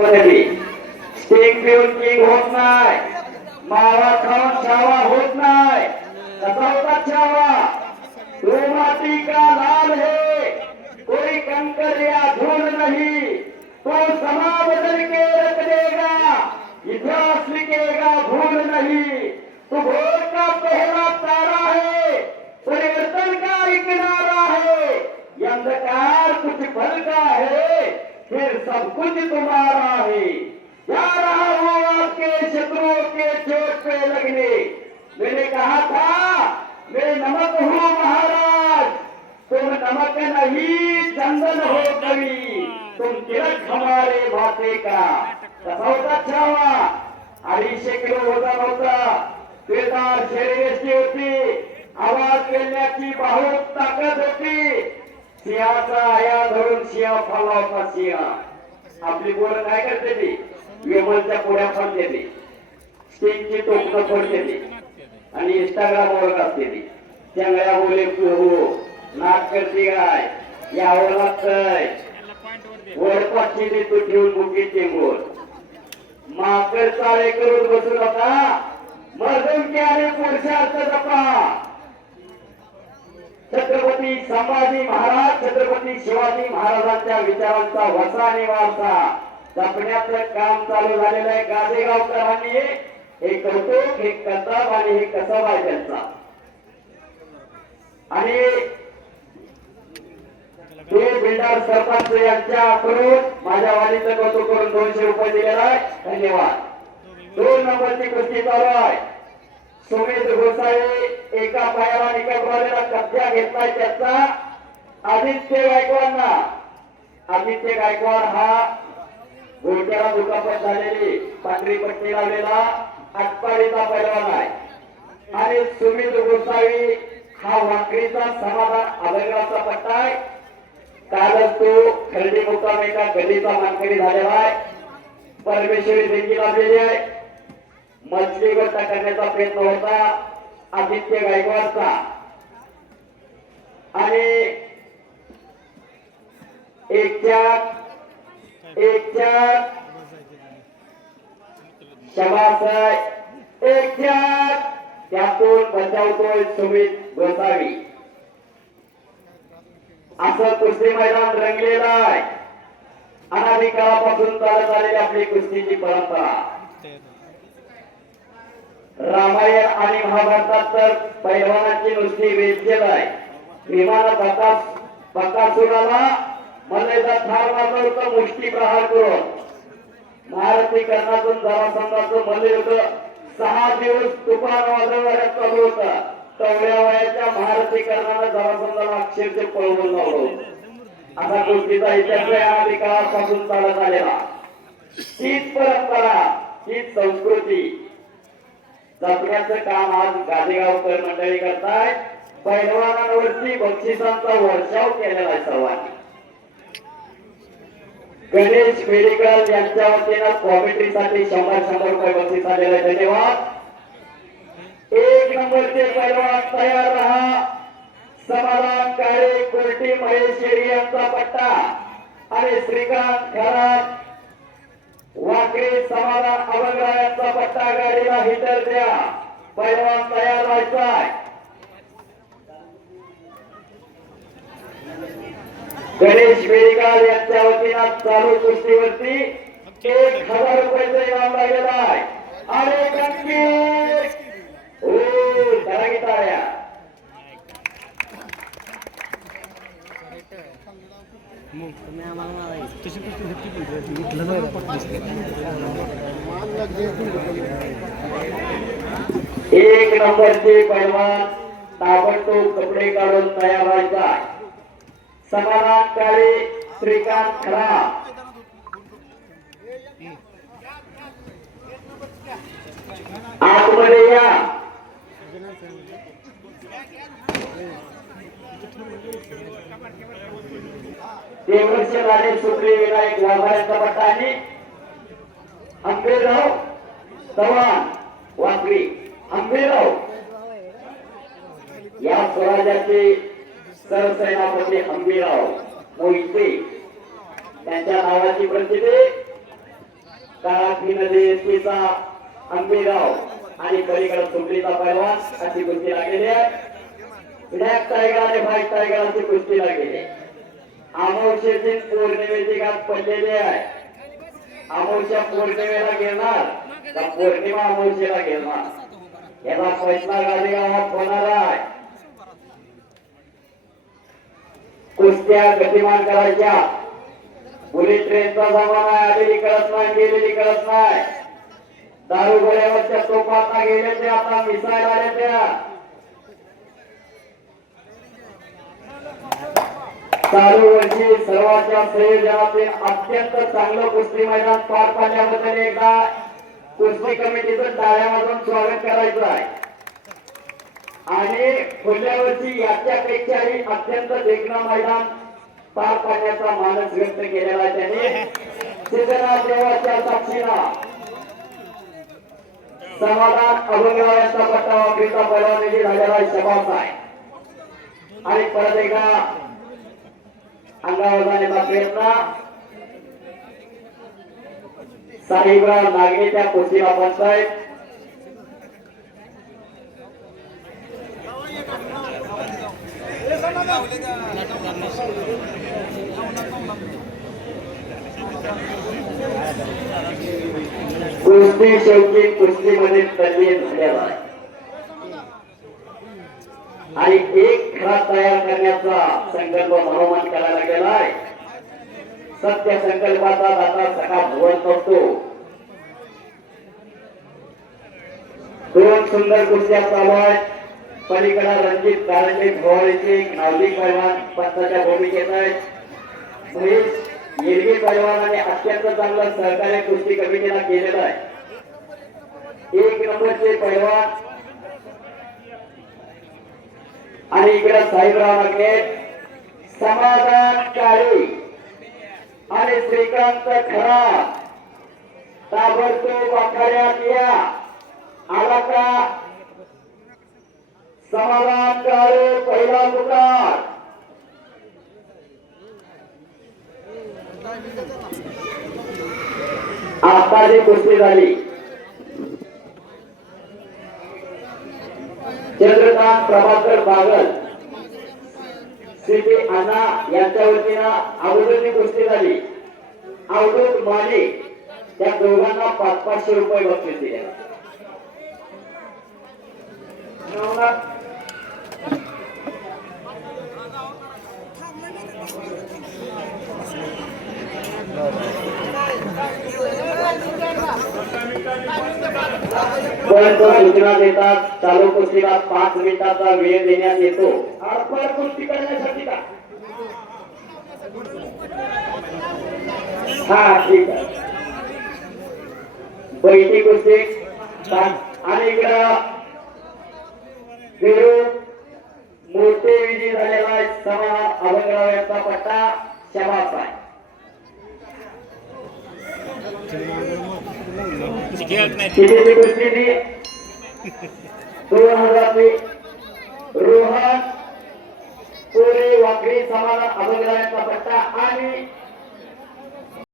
Sting पिऊन king होत नाही, मावा खाऊन छावा होत नाही. कसा होता छावा? तू माटी का लाल है, कोई कंकर या धूल नहीं, तो समा बदल के रख देगा, इतिहास लिखेगा भूल नहीं. तू भोर का पहला तारा है, परिवर्तन का एक नारा है, ये अंधकार कुछ पल का है, फिर सब कुछ तुम्हारा है. जा रहा हूँ आपके शत्रुओं के चोट पे लगने. मैंने कहा था मैं नमक हूँ महाराज, तुम नमक नहीं चंदन हो कवि, तुम तिलक हमारे माथे का. कसा होता छावा? 250 किलो वजन होता, पेदार शरीराची होती, आवाज करण्याची बहुत ताकद होती. सिंहाचा आया धरून सिंह फाला होता सिंह. आपली पोरं काय करते ती? विमलच्या पुढ्या फडते ती, स्टिंगची टोपणं फोडते ती आणि इंस्टाग्रामवर टाकते ती. चांगल्या बोले हो नाक करते काय यावं लागतंय. वडपाची ती तू ठेवून बुकी टेंगोर माकर चाळे करून बसू नका, मर्दून आणि पुरुषार्थ जपा. छत्रपती संभाजी महाराज, छत्रपती शिवाजी महाराजांच्या विचारांचा वसा आणि वारसा जपण्याचं काम चालू झालेलं आहे. गादेगावकरांनी हे कौतुक, हे कर्तव्य आणि हे कसब आहे त्यांचा. आणि ते बिल्डर सरपंच यांच्याकडून माझ्या वाणीचं कौतुक करून 200 रुपये दिलेला आहे. धन्यवाद. 2 नंबरची कुस्ती चालू आहे. सुमित गोसाई एका पायाला निकटवालेला कब्जा घेतलाय त्याचा आदित्य गायकवाडना. आदित्य गायकवाड हा घोट्याला दुखापत झालेली पांढरी पट्टी लावलेला आटपाडीचा पैलवान आहे. आणि सुमित गोसावी हा वाकरीचा समाधान आदरगावचा पट्टा आहे. कालच तो खर्डी मुक्काम एका गल्लीचा मानकरी झालेला आहे. परमेश्वरी देखील लाभलेली आहे. मछली गोटा करण्याचा प्रयत्न होता आदित्य गायकवाडचा. आणि एक शबास एक त्यातून बचावतोय सुमित गोसावी. असं कुस्ती मैदान रंगलेलं आहे. अनादी काळापासून चालत आलेली आपली कुस्तीची परंपरा. रामायण आणि महाभारतात तर पैलवानाची नुसती वेचेल आहे. भीमानं बकासुराला मल्लेचा ठार मारलं होतं मुष्टी प्रहार करून. महारथी कर्णातून जरासंधाचं मल्ल होतं. 6 दिवस तुफान वादळवाऱ्यात चालू होतं. तेवढ्या वयाच्या महारथी कर्णानं जरासंधाला अक्षरशः पळवून लावलं. असा गोष्टीचा इतिहास अनादी काळापासून चालत आलेला. तीच परंपरा, तीच संस्कृती जपण्याचं काम आज गादेगावकर मंडळी करताय. पैलवानांवरती बक्षिसांचा वर्षाव केलेला आहे सर्वांनी. गणेश मेडिकल यांच्या वतीनं कॉमेंट्रीसाठी 100 रुपये बक्षीस आलेलं आहे. धन्यवाद. 1 नंबरचे पैलवान तयार रहा. समाधान काळे कोर्टी महेश शेरी यांचा पट्टा आणि श्रीकांत खरात वाकरे समाधान अवंगराव यांचा पट्टा. गाडीला हिटर द्या. पैलवान तयार व्हायचा. गणेश मेडिकल यांच्या वतीनं चालू कुस्तीवरती 1000 रुपयाचा इनाम लागलेला आहे. अरे गंभीर हो धरा गिटाळ्या. एक नंबरचे पैलवान ताबडतोब कपडे काढून तयार व्हायचा. समाधान काळे श्रीकांत खरात. आतमध्ये या. देवर्ष राणे सुप्री विनायक वाघाऱ्यांचा पट्टा आणि आंबेराव चव्हाण वाकरी. आंबेराव या स्वराज्याचे सरसेनापती आंबेराव मोहिते त्यांच्या नावाची प्रसिद्धी काठी नदी एसटीचा आंबेगाव आणि पलीकडे सुपलीचा पैलवान अशी कुस्ती लागलेली आहे. ब्लॅक टायगर आणि व्हाईट टायगर अशी कुस्ती लागलेली आहे. अमावस्येची पौर्णिमेची गाठ पडलेली आहे. अमावस्या पौर्णिमेला घेणार का पौर्णिमा अमावस्येला घेणार याचा फैसला गाडीगावात होणार आहे. कुस्त्या गतिमान करायच्या. बुलेट ट्रेनचा जमाना आहे. आलेली कळत नाही, गेलेली कळत नाही. दारू गोळ्यावरच्या तोफांना गेले ते आता मिसाईल आले त्या. चालू वर्षी सर्वात जास्त जगातील अत्यंत चांगलं कुस्ती मैदान पार पाडल्याबद्दल एकदा कुस्ती कमिटीचं टाळ्यामधून स्वागत करायचं आहे. आणि पुढल्या वर्षी याच्यापेक्षाही अत्यंत देखणं मैदान पार पाडण्याचा मानस व्यक्त केलेला आहे त्यांनी. सिद्धनाथ देवाच्या साक्षीनं समाधान अभंगराव यांचा पट्टा वापरीचा परवानगी झालेला शबास आहे. आणि परत एकदा अंगावर जाण्याचा प्रयत्न साहेबराव नागेच्या कुस्तीला पंचायत. कुस्ती शेवटी कुस्तीमध्ये तल्लीन झालेला आहे आणि एक खरा तयार करण्याचा संकल्प मनोमन करायला गेला आहे. सत्य संकल्पाचा दाता सखा भुवत असतो. दोन सुंदर कुस्त्या चालू आहेत. पलीकडे रणजित कारंजे भोवळीचे नावली पैलवान पंचाच्या भूमिकेत आहेत. महेश येरगी पैलवानाने अत्यंत चांगलं सहकार्य कुस्ती कमिटीला केलेलं आहे. एक नंबरचे पैलवान आणि इकडे साहेबराव नागे, समाधान काळी आणि श्रीकांत खरा ताबडतोब आखाड्यात या. आला का समाधान काळे पहिला पुकार. आता जी कुस्ती झाली चंद्रकांत प्रभाकर बागल श्री अण्णा यांच्या वतीनं अगोदरची कुस्ती झाली. अवधूत माने त्या दोघांना 500-500 रुपये बक्षीस दिले. सूचना देतात चालू कुस्तीला 5 मिनिटाचा वेळ देण्यात येतो. आरपार कुस्ती करण्यासाठी का? हा ठीक आहे. बैठी कुस्ती आणि इकडं मोठे विजय झालेला आहे. समाधान अभंगराव यांचा पट्टा शबास आहे. किती कुस्ती 2000 रोहन पुरे वाकडी समाधान अभंगराव यांचा पट्टा आणि